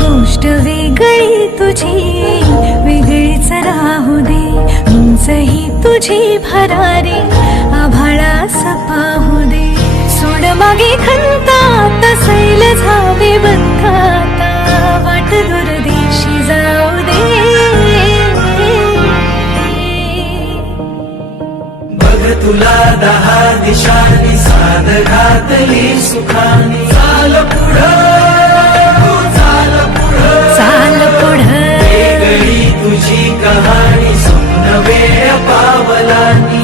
गोष्ट वेगळी तुझी वेगळीच राहू दे, उंचही तुझी भरारी आभाळास पाहू दे. सोड मागे खंतात सैल झावे बंधाता, वाट दुर्देशी जाऊ दे. बघ तुला 10 दिशांनी साध घातली सुखानी. चाल पुढं, चाल पुढं, चाल पुढं. वेगळी तुझी कहाणी, स्वप्न वेळ पावलांनी.